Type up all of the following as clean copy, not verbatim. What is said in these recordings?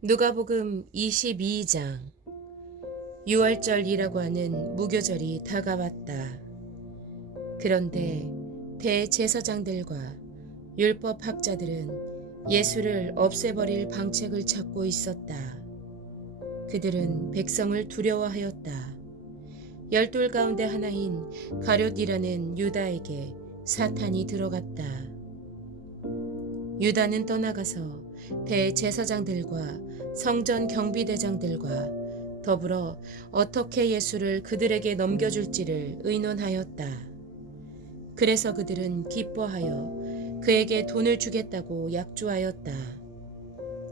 누가복음 22장. 유월절이라고 하는 무교절이 다가왔다. 그런데 대제사장들과 율법학자들은 예수를 없애버릴 방책을 찾고 있었다. 그들은 백성을 두려워하였다. 열둘 가운데 하나인 가룟이라는 유다에게 사탄이 들어갔다. 유다는 떠나가서 대제사장들과 성전 경비대장들과 더불어 어떻게 예수를 그들에게 넘겨줄지를 의논하였다. 그래서 그들은 기뻐하여 그에게 돈을 주겠다고 약조하였다.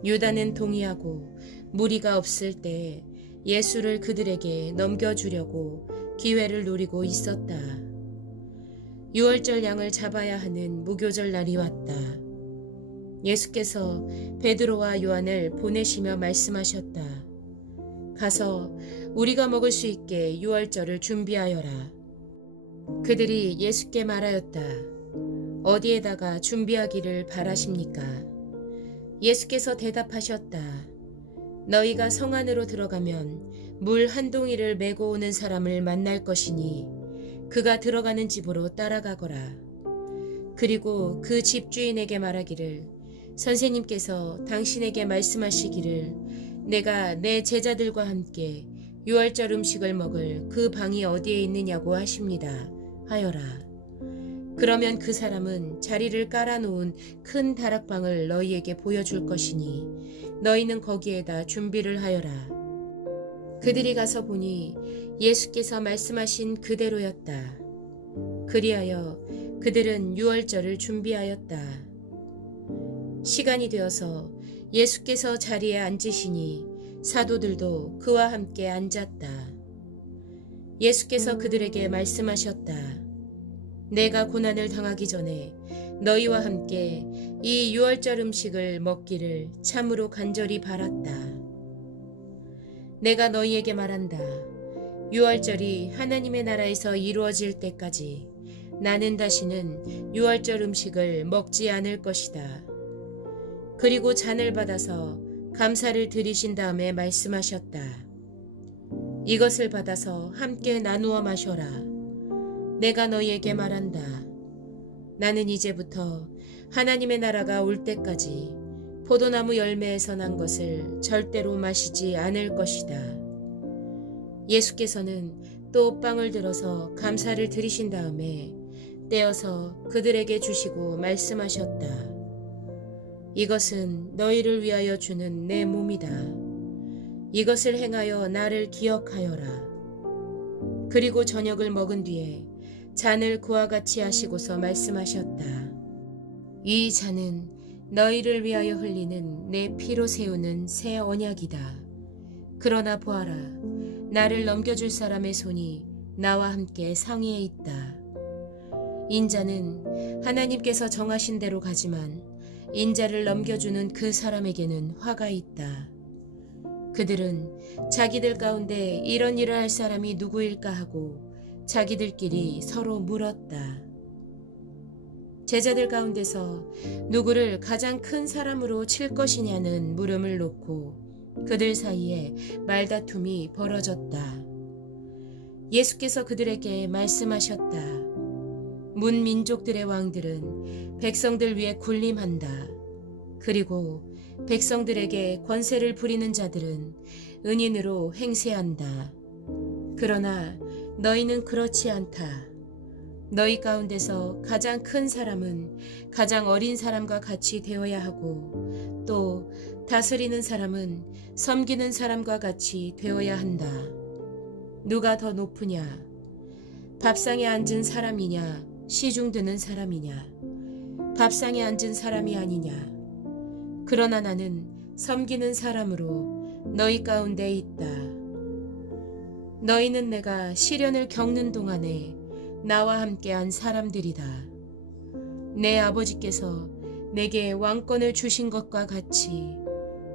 유다는 동의하고 무리가 없을 때 예수를 그들에게 넘겨주려고 기회를 노리고 있었다. 유월절 양을 잡아야 하는 무교절 날이 왔다. 예수께서 베드로와 요한을 보내시며 말씀하셨다. 가서 우리가 먹을 수 있게 유월절을 준비하여라. 그들이 예수께 말하였다. 어디에다가 준비하기를 바라십니까? 예수께서 대답하셨다. 너희가 성 안으로 들어가면 물 한 동이를 메고 오는 사람을 만날 것이니 그가 들어가는 집으로 따라가거라. 그리고 그 집주인에게 말하기를 선생님께서 당신에게 말씀하시기를 내가 내 제자들과 함께 유월절 음식을 먹을 그 방이 어디에 있느냐고 하십니다. 하여라. 그러면 그 사람은 자리를 깔아놓은 큰 다락방을 너희에게 보여줄 것이니 너희는 거기에다 준비를 하여라. 그들이 가서 보니 예수께서 말씀하신 그대로였다. 그리하여 그들은 유월절을 준비하였다. 시간이 되어서 예수께서 자리에 앉으시니 사도들도 그와 함께 앉았다. 예수께서 그들에게 말씀하셨다. 내가 고난을 당하기 전에 너희와 함께 이 유월절 음식을 먹기를 참으로 간절히 바랐다. 내가 너희에게 말한다. 유월절이 하나님의 나라에서 이루어질 때까지 나는 다시는 유월절 음식을 먹지 않을 것이다. 그리고 잔을 받아서 감사를 드리신 다음에 말씀하셨다. 이것을 받아서 함께 나누어 마셔라. 내가 너희에게 말한다. 나는 이제부터 하나님의 나라가 올 때까지 포도나무 열매에서 난 것을 절대로 마시지 않을 것이다. 예수께서는 또 빵을 들어서 감사를 드리신 다음에 떼어서 그들에게 주시고 말씀하셨다. 이것은 너희를 위하여 주는 내 몸이다. 이것을 행하여 나를 기억하여라. 그리고 저녁을 먹은 뒤에 잔을 그와 같이 하시고서 말씀하셨다. 이 잔은 너희를 위하여 흘리는 내 피로 세우는 새 언약이다. 그러나 보아라. 나를 넘겨줄 사람의 손이 나와 함께 상위에 있다. 인자는 하나님께서 정하신 대로 가지만 인자를 넘겨주는 그 사람에게는 화가 있다. 그들은 자기들 가운데 이런 일을 할 사람이 누구일까 하고 자기들끼리 서로 물었다. 제자들 가운데서 누구를 가장 큰 사람으로 칠 것이냐는 물음을 놓고 그들 사이에 말다툼이 벌어졌다. 예수께서 그들에게 말씀하셨다. 문민족들의 왕들은 백성들 위에 군림한다. 그리고 백성들에게 권세를 부리는 자들은 은인으로 행세한다. 그러나 너희는 그렇지 않다. 너희 가운데서 가장 큰 사람은 가장 어린 사람과 같이 되어야 하고 또 다스리는 사람은 섬기는 사람과 같이 되어야 한다. 누가 더 높으냐? 밥상에 앉은 사람이냐? 시중 드는 사람이냐? 밥상에 앉은 사람이 아니냐? 그러나 나는 섬기는 사람으로 너희 가운데 있다. 너희는 내가 시련을 겪는 동안에 나와 함께한 사람들이다. 내 아버지께서 내게 왕권을 주신 것과 같이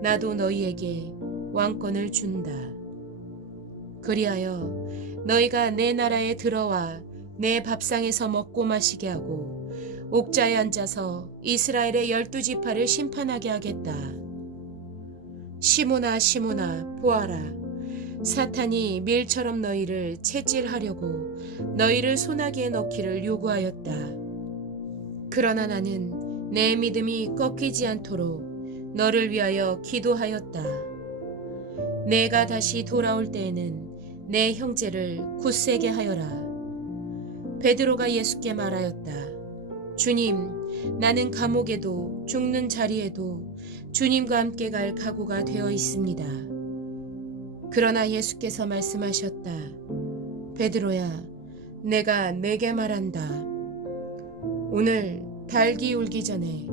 나도 너희에게 왕권을 준다. 그리하여 너희가 내 나라에 들어와 내 밥상에서 먹고 마시게 하고 옥자에 앉아서 이스라엘의 12지파를 심판하게 하겠다. 시몬아 시몬아 보아라. 사탄이 밀처럼 너희를 채질하려고 너희를 소나기에 넣기를 요구하였다. 그러나 나는 내 믿음이 꺾이지 않도록 너를 위하여 기도하였다. 내가 다시 돌아올 때에는 내 형제를 굳세게 하여라. 베드로가 예수께 말하였다. 주님, 나는 감옥에도 죽는 자리에도 주님과 함께 갈 각오가 되어 있습니다. 그러나 예수께서 말씀하셨다. 베드로야, 내가 네게 말한다. 오늘 닭이 울기 전에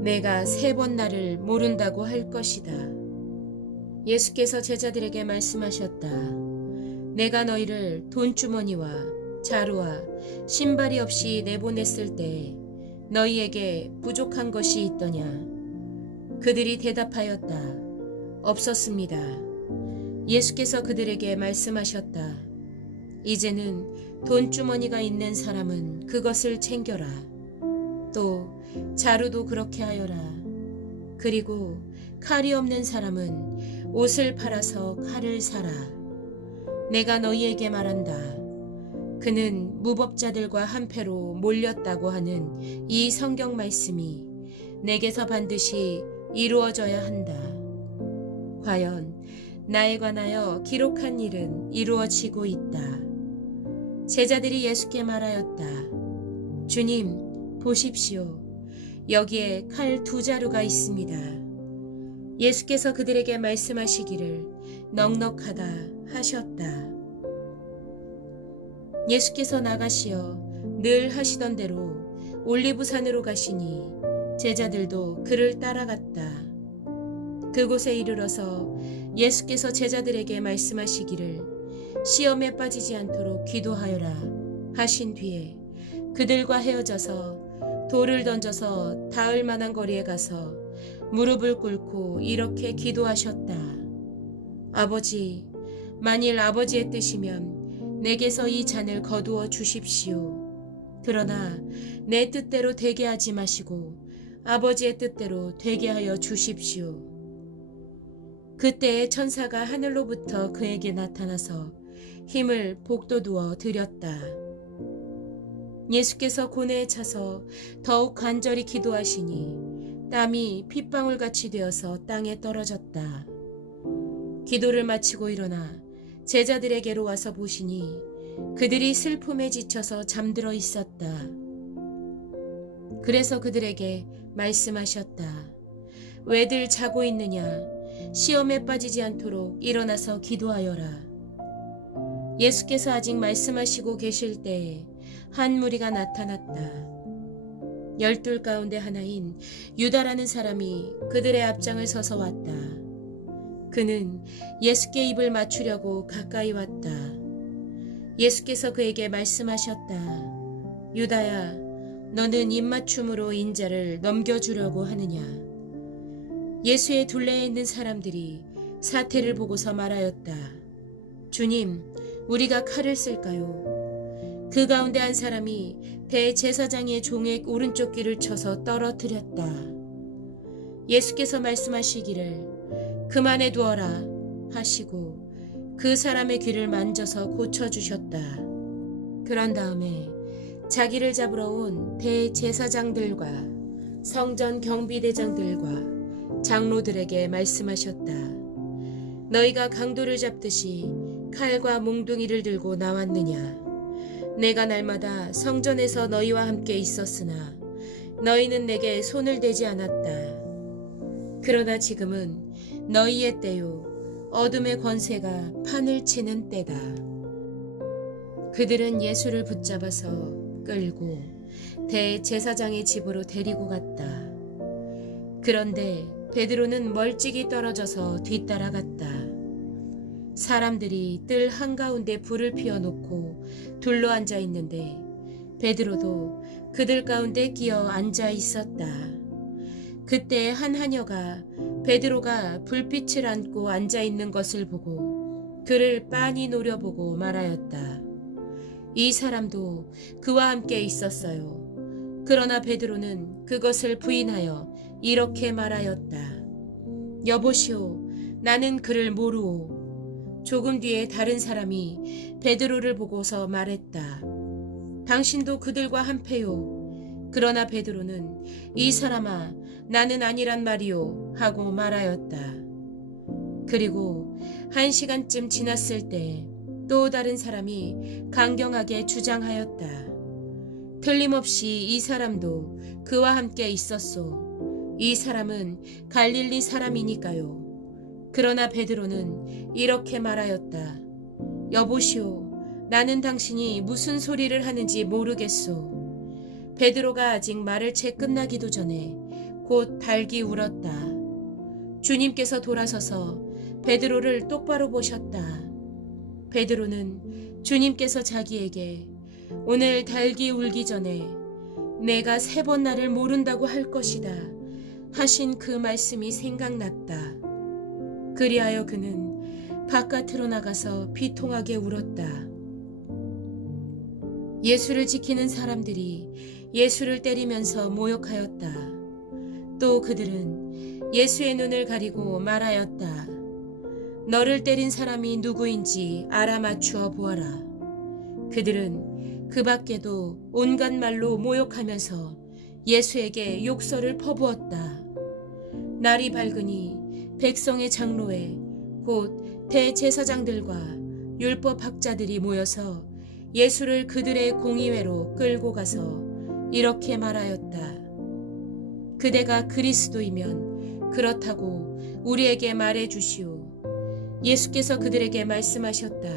내가 3번 나를 모른다고 할 것이다. 예수께서 제자들에게 말씀하셨다. 내가 너희를 돈주머니와 자루와 신발이 없이 내보냈을 때 너희에게 부족한 것이 있더냐? 그들이 대답하였다. 없었습니다. 예수께서 그들에게 말씀하셨다. 이제는 돈주머니가 있는 사람은 그것을 챙겨라. 또 자루도 그렇게 하여라. 그리고 칼이 없는 사람은 옷을 팔아서 칼을 사라. 내가 너희에게 말한다. 그는 무법자들과 한패로 몰렸다고 하는 이 성경 말씀이 내게서 반드시 이루어져야 한다. 과연 나에 관하여 기록한 일은 이루어지고 있다. 제자들이 예수께 말하였다. 주님, 보십시오. 여기에 칼 2자루가 있습니다. 예수께서 그들에게 말씀하시기를 넉넉하다 하셨다. 예수께서 나가시어 늘 하시던 대로 올리브산으로 가시니 제자들도 그를 따라갔다. 그곳에 이르러서 예수께서 제자들에게 말씀하시기를 시험에 빠지지 않도록 기도하여라 하신 뒤에 그들과 헤어져서 돌을 던져서 닿을 만한 거리에 가서 무릎을 꿇고 이렇게 기도하셨다. 아버지, 만일 아버지의 뜻이면 내게서 이 잔을 거두어 주십시오. 그러나 내 뜻대로 되게 하지 마시고 아버지의 뜻대로 되게 하여 주십시오. 그때에 천사가 하늘로부터 그에게 나타나서 힘을 복돋우어 드렸다. 예수께서 고뇌에 차서 더욱 간절히 기도하시니 땀이 핏방울같이 되어서 땅에 떨어졌다. 기도를 마치고 일어나 제자들에게로 와서 보시니 그들이 슬픔에 지쳐서 잠들어 있었다. 그래서 그들에게 말씀하셨다. 왜들 자고 있느냐? 시험에 빠지지 않도록 일어나서 기도하여라. 예수께서 아직 말씀하시고 계실 때에 한 무리가 나타났다. 12 가운데 하나인 유다라는 사람이 그들의 앞장을 서서 왔다. 그는 예수께 입을 맞추려고 가까이 왔다. 예수께서 그에게 말씀하셨다. 유다야, 너는 입맞춤으로 인자를 넘겨주려고 하느냐? 예수의 둘레에 있는 사람들이 사태를 보고서 말하였다. 주님, 우리가 칼을 쓸까요? 그 가운데 한 사람이 대제사장의 종의 오른쪽 귀를 쳐서 떨어뜨렸다. 예수께서 말씀하시기를 그만해 두어라 하시고 그 사람의 귀를 만져서 고쳐주셨다. 그런 다음에 자기를 잡으러 온 대제사장들과 성전 경비대장들과 장로들에게 말씀하셨다. 너희가 강도를 잡듯이 칼과 몽둥이를 들고 나왔느냐? 내가 날마다 성전에서 너희와 함께 있었으나 너희는 내게 손을 대지 않았다. 그러나 지금은 너희의 때요 어둠의 권세가 판을 치는 때다. 그들은 예수를 붙잡아서 끌고 대제사장의 집으로 데리고 갔다. 그런데 베드로는 멀찍이 떨어져서 뒤따라갔다. 사람들이 뜰 한가운데 불을 피워놓고 둘러앉아 있는데 베드로도 그들 가운데 끼어 앉아 있었다. 그때 한 하녀가 베드로가 불빛을 안고 앉아 있는 것을 보고 그를 빤히 노려보고 말하였다. 이 사람도 그와 함께 있었어요. 그러나 베드로는 그것을 부인하여 이렇게 말하였다. 여보시오, 나는 그를 모르오. 조금 뒤에 다른 사람이 베드로를 보고서 말했다. 당신도 그들과 한패요. 그러나 베드로는 이 사람아 나는 아니란 말이요 하고 말하였다. 그리고 1시간쯤 지났을 때 또 다른 사람이 강경하게 주장하였다. 틀림없이 이 사람도 그와 함께 있었소. 이 사람은 갈릴리 사람이니까요. 그러나 베드로는 이렇게 말하였다. 여보시오, 나는 당신이 무슨 소리를 하는지 모르겠소. 베드로가 아직 말을 채 끝나기도 전에 곧 달기 울었다. 주님께서 돌아서서 베드로를 똑바로 보셨다. 베드로는 주님께서 자기에게 오늘 달기 울기 전에 내가 3번 나를 모른다고 할 것이다 하신 그 말씀이 생각났다. 그리하여 그는 바깥으로 나가서 비통하게 울었다. 예수를 지키는 사람들이 예수를 때리면서 모욕하였다. 또 그들은 예수의 눈을 가리고 말하였다. 너를 때린 사람이 누구인지 알아맞추어 보아라. 그들은 그 밖에도 온갖 말로 모욕하면서 예수에게 욕설을 퍼부었다. 날이 밝으니 백성의 장로회 곧 대제사장들과 율법학자들이 모여서 예수를 그들의 공의회로 끌고 가서 이렇게 말하였다. 그대가 그리스도이면 그렇다고 우리에게 말해 주시오. 예수께서 그들에게 말씀하셨다.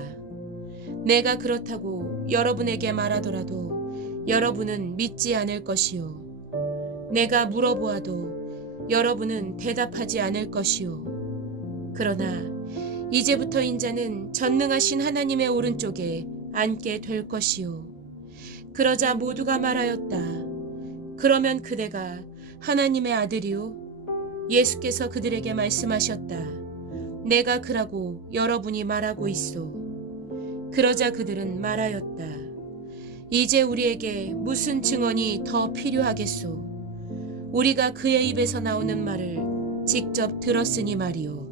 내가 그렇다고 여러분에게 말하더라도 여러분은 믿지 않을 것이요. 내가 물어보아도 여러분은 대답하지 않을 것이요. 그러나 이제부터 인자는 전능하신 하나님의 오른쪽에 앉게 될 것이요. 그러자 모두가 말하였다. 그러면 그대가 하나님의 아들이요? 예수께서 그들에게 말씀하셨다. 내가 그라고 여러분이 말하고 있소. 그러자 그들은 말하였다. 이제 우리에게 무슨 증언이 더 필요하겠소? 우리가 그의 입에서 나오는 말을 직접 들었으니 말이오.